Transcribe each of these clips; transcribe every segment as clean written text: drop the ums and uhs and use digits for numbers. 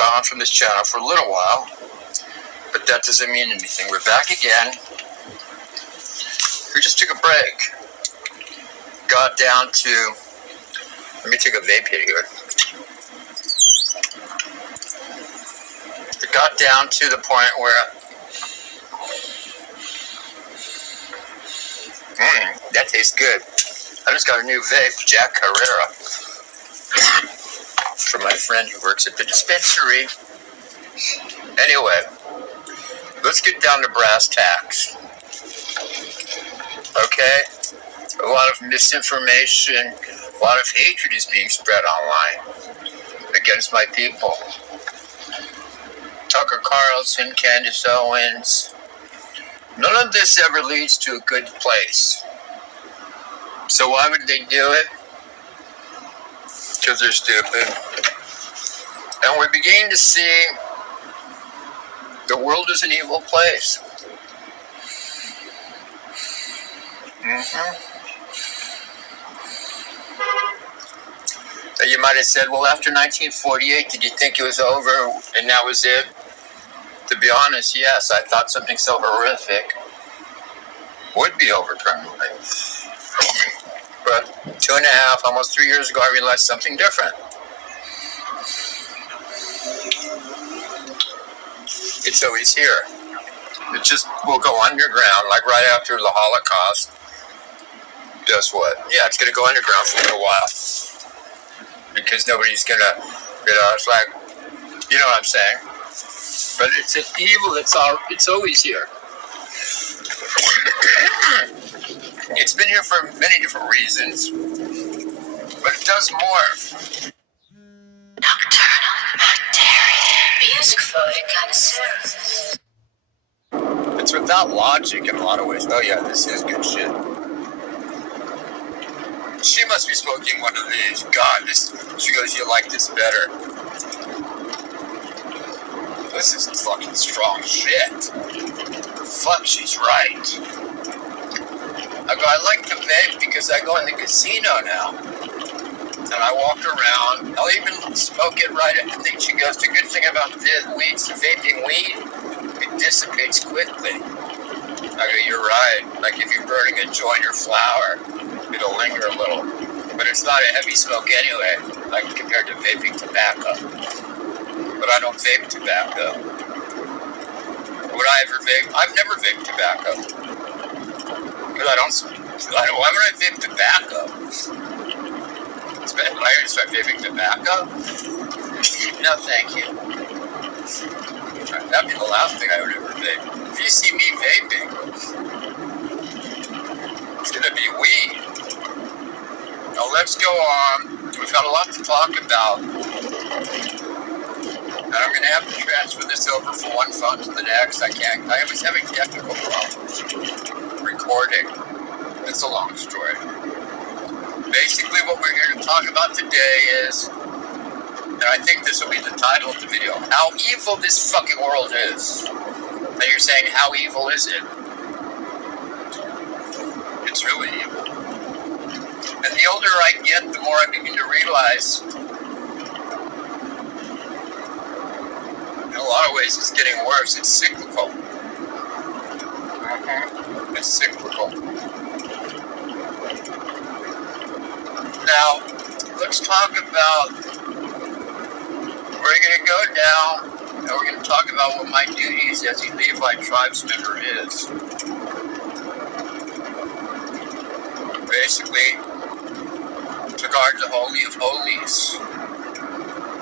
gone from this channel for a little while, but that doesn't mean anything. We're back again. We just took a break. Got down to, let me take a vape hit here. It got down to the point where, that tastes good. I just got a new vape, Jack Carrera, from my friend who works at the dispensary. Anyway, let's get down to brass tacks. Okay? A lot of misinformation, a lot of hatred is being spread online against my people. Tucker Carlson, Candace Owens. None of this ever leads to a good place. So why would they do it? Because they're stupid. And we're beginning to see the world is an evil place. You might have said, well, after 1948, did you think it was over and that was it? To be honest, yes, I thought something so horrific would be over permanently. But 2.5, almost 3 years ago, I realized something different. It's always here. It just will go underground, like right after the Holocaust. Guess what? Yeah, it's going to go underground for a little while. Because nobody's going to, it's like, you know what I'm saying? But it's an evil it's always here. It's been here for many different reasons. But it does morph. Nocturnal bacteria. Music for the connoisseur. It's without logic in a lot of ways. Oh yeah, this is good shit. She must be smoking one of these. God, she goes, you like this better. This is fucking strong shit. Fuck, she's right. I go, I like the vape because I go in the casino now. And I walk around. I'll even smoke it right at the thing. She goes, the good thing about this vaping weed, it dissipates quickly. I go, you're right. Like if you're burning a joint or flower, it'll linger a little. But it's not a heavy smoke anyway, like compared to vaping tobacco. But I don't vape tobacco. Would I ever vape? I've never vaped tobacco. Because why would I vape tobacco? Am I going to start vaping tobacco? No, thank you. That'd be the last thing I would ever vape. If you see me vaping, it's going to be weed. Now let's go on. We've got a lot to talk about. And I'm going to have to transfer this over from one phone to the next. I was having technical problems recording. It's a long story. Basically what we're here to talk about today is, and I think this will be the title of the video, how evil this fucking world is. Now you're saying, how evil is it? It's really evil. And the older I get, the more I begin to realize, in a lot of ways, it's getting worse. It's cyclical. It's cyclical. Now, let's talk about, we're going to go down, and we're going to talk about what my duties as a Levite tribes member is. Basically, to guard the Holy of Holies,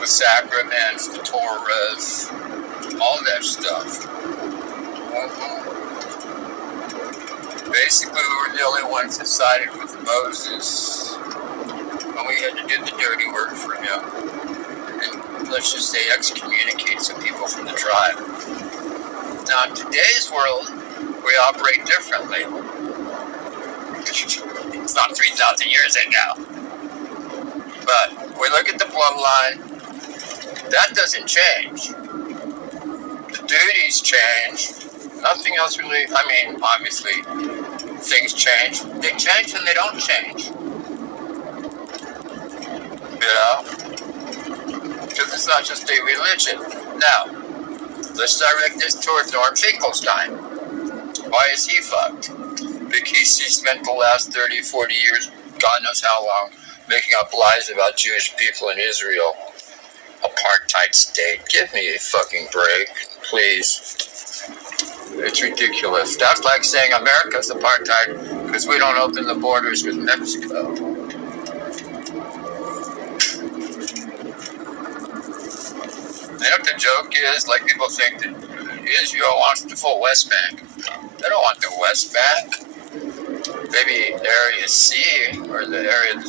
the sacraments, the Torahs, all that stuff. Basically, we were the only ones that sided with Moses, and we had to do the dirty work for him. And let's just say excommunicate some people from the tribe. Now, in today's world, we operate differently. It's not 3,000 years ago. But we look at the bloodline, that doesn't change. The duties change. Nothing else really, obviously, things change. They change and they don't change. You know? Because the It's not just a religion. Now, let's direct this toward Norm Finkelstein. Why is he fucked? Because he spent the last 30, 40 years, God knows how long, making up lies about Jewish people in Israel. Apartheid state. Give me a fucking break, please. It's ridiculous. That's like saying America's apartheid because we don't open the borders with Mexico. You know what the joke is? Like, people think that Israel wants the full West Bank. They don't want the West Bank. Maybe Area C, or the area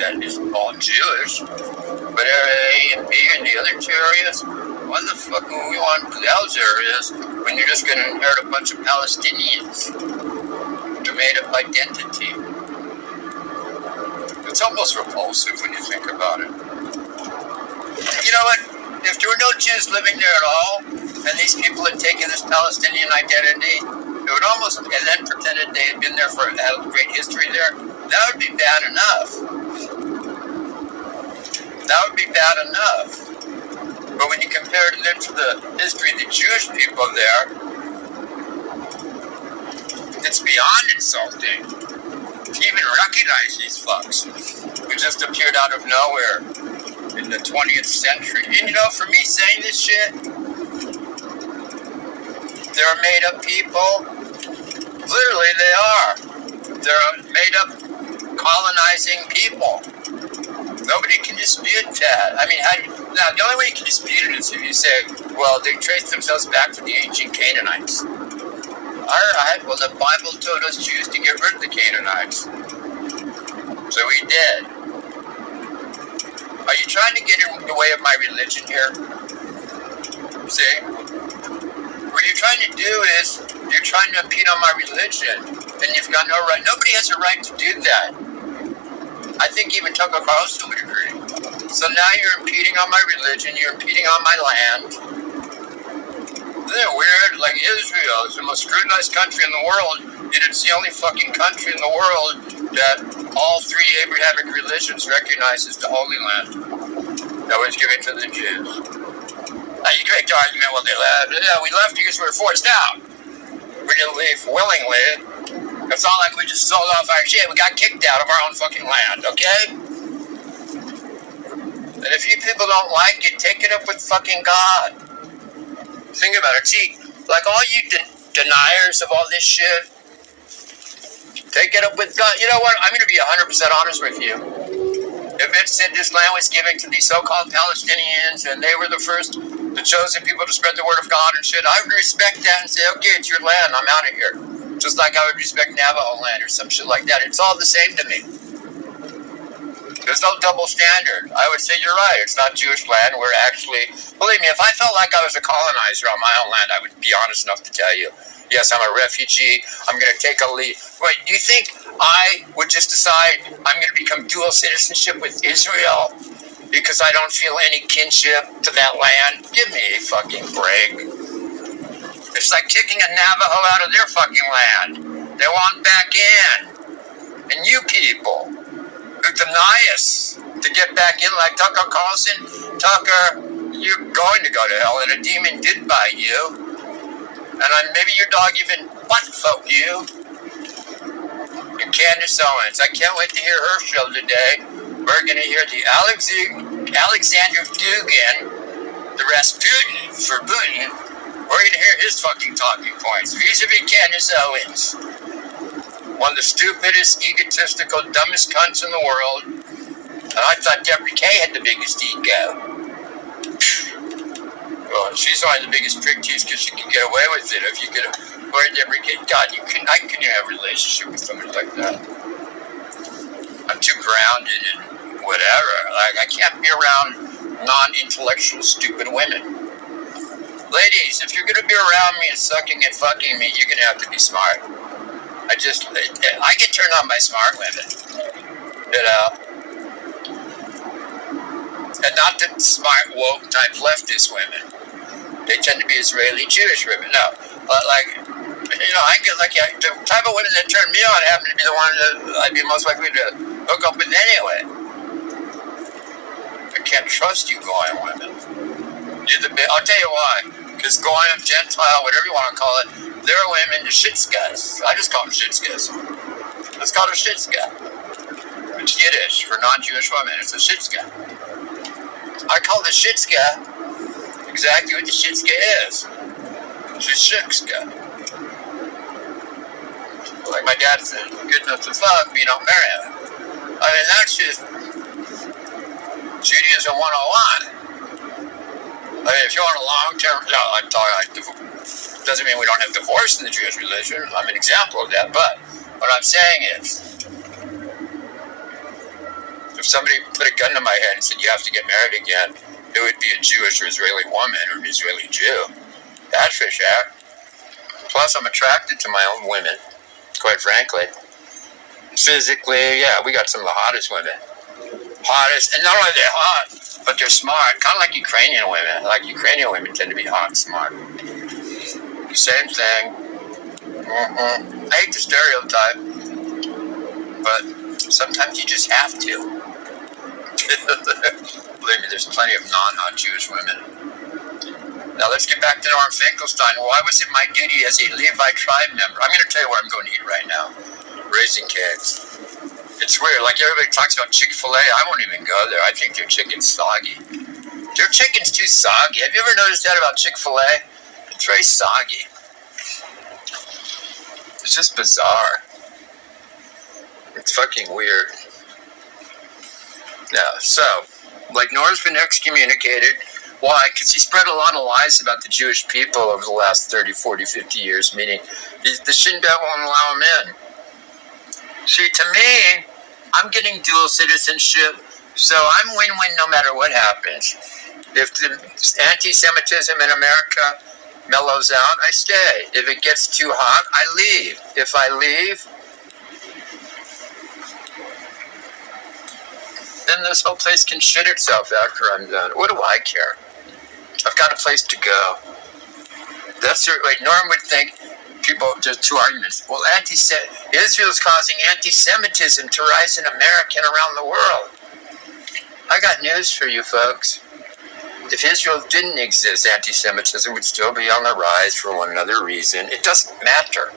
that is all Jewish. But Area A and B and the other two areas, why the fuck would we want those areas when you're just going to inherit a bunch of Palestinians? With a made-up identity. It's almost repulsive when you think about it. You know what? If there were no Jews living there at all, and these people had taken this Palestinian identity, it would almost, and then pretended they had been there for a great history there, that would be bad enough. That would be bad enough. But when you compare them to the history of the Jewish people there, it's beyond insulting to even recognize these fucks who just appeared out of nowhere in the 20th century. And you know, for me saying this shit, they're made up people. Literally, they are. They're made up colonizing people. Nobody can dispute that. I mean, now the only way you can dispute it is if you say, well, they trace themselves back to the ancient Canaanites. Alright, well, the Bible told us Jews to get rid of the Canaanites. So we did. Are you trying to get in the way of my religion here? See? What you're trying to do is, you're trying to impede on my religion, and you've got no right. Nobody has a right to do that. I think even Tucker Carlson would agree. So now you're impeding on my religion, you're impeding on my land. Isn't it weird? Like, Israel is the most scrutinized country in the world, yet it's the only fucking country in the world that all three Abrahamic religions recognize as the Holy Land that was given to the Jews. Now, you could make the argument, well, they left. Yeah, we left because we were forced out. We didn't leave willingly. It's not like we just sold off our shit. We got kicked out of our own fucking land, okay? And if you people don't like it, take it up with fucking God. Think about it. See, like all you deniers of all this shit, take it up with God. You know what? I'm going to be 100% honest with you. If it said this land was given to these so-called Palestinians and they were the chosen people to spread the word of God and shit, I would respect that and say, okay, it's your land. I'm out of here. Just like I would respect Navajo land or some shit like that. It's all the same to me. There's no double standard. I would say you're right. It's not Jewish land. We're actually, believe me, if I felt like I was a colonizer on my own land, I would be honest enough to tell you, yes, I'm a refugee. I'm going to take a leave. Wait, do you think I would just decide I'm going to become dual citizenship with Israel because I don't feel any kinship to that land? Give me a fucking break. It's like kicking a Navajo out of their fucking land. They want back in. And you people who deny us to get back in, like Tucker Carlson, Tucker, you're going to go to hell, and a demon did bite you. And maybe your dog even butt-fucked you. And Candace Owens, I can't wait to hear her show today. We're going to hear the Alexander Dugin, the Rasputin for Putin. We're going to hear his fucking talking points. Vis-a-vis Candace Owens. One of the stupidest, egotistical, dumbest cunts in the world. And I thought Deborah Kay had the biggest ego. Well, she's only the biggest prick tease because she can get away with it. If you could avoid Deborah Kay, God, I couldn't have a relationship with somebody like that. I'm too grounded and whatever. Like, I can't be around non-intellectual, stupid women. Ladies, if you're going to be around me and sucking and fucking me, you're going to have to be smart. I get turned on by smart women, you know, and not the smart, woke type leftist women. They tend to be Israeli Jewish women. No, but like, you know, I get like the type of women that turn me on happen to be the one that I'd be most likely to hook up with anyway. can't trust you Goyim women. I'll tell you why. Because Goyim, Gentile, whatever you want to call it, they're women to shitskas. I just call them shitskas. Let's call it a shitska. It's Yiddish for non-Jewish women. It's a shitska. I call the shitska exactly what the shitska is. It's a shitska. Like my dad said, good enough to fuck, but you don't marry him. I mean, that's just Judaism 101. I mean, if you want a long-term, no, I'm talking, doesn't mean we don't have divorce in the Jewish religion. I'm an example of that. But what I'm saying is, if somebody put a gun to my head and said, you have to get married again, it would be a Jewish or Israeli woman or an Israeli Jew. That's for sure. Plus, I'm attracted to my own women, quite frankly. Physically, yeah, we got some of the hottest women. Hottest, and not only they're hot, but they're smart. Kind of like Ukrainian women. Like Ukrainian women tend to be hot and smart. Same thing. I hate the stereotype, but sometimes you just have to. Believe me, there's plenty of non-hot Jewish women. Now let's get back to Norm Finkelstein. Why was it my duty as a Levi tribe member? I'm going to tell you what I'm going to eat right now. Raising kids. It's weird. Like everybody talks about Chick-fil-A. I won't even go there. I think their chicken's soggy. Their chicken's too soggy. Have you ever noticed that about Chick-fil-A? It's very soggy. It's just bizarre. It's fucking weird. Yeah, so, like Norm's been excommunicated. Why? Because he spread a lot of lies about the Jewish people over the last 30, 40, 50 years, meaning the Shin Bet won't allow him in. See, to me, I'm getting dual citizenship, so I'm win-win no matter what happens. If the anti-Semitism in America mellows out, I stay. If it gets too hot, I leave. If I leave, then this whole place can shit itself after I'm done. What do I care? I've got a place to go. That's like Norm would think. People, there's two arguments. Well, Israel's causing anti-Semitism to rise in America and around the world. I got news for you folks. If Israel didn't exist, anti-Semitism would still be on the rise for one other reason. It doesn't matter.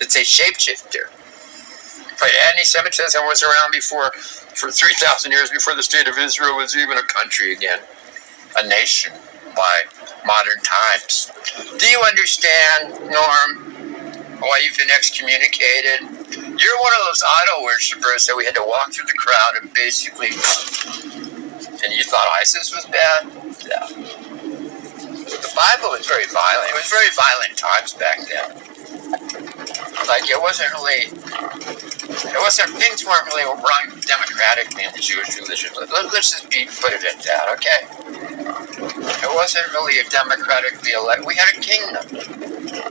It's a shapeshifter. But anti-Semitism was around before, for 3,000 years before the state of Israel was even a country again. A nation by modern times. Do you understand, Norm, why you've been excommunicated? You're one of those idol worshippers that we had to walk through the crowd and basically... And you thought ISIS was bad? Yeah. The Bible was very violent. It was very violent times back then. Like, things weren't really run democratically in the Jewish religion. Let's just put it at that, okay? It wasn't really a democratically elected. We had a kingdom.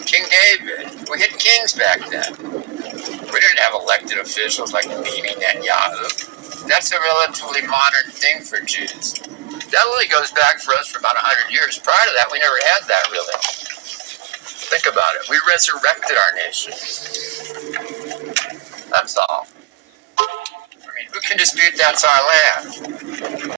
King David. We had kings back then. We didn't have elected officials like Bibi Netanyahu. That's a relatively modern thing for Jews. That really goes back for us for about 100 years. Prior to that, we never had that, really. Think about it. We resurrected our nation. That's all. I mean, who can dispute that's our land?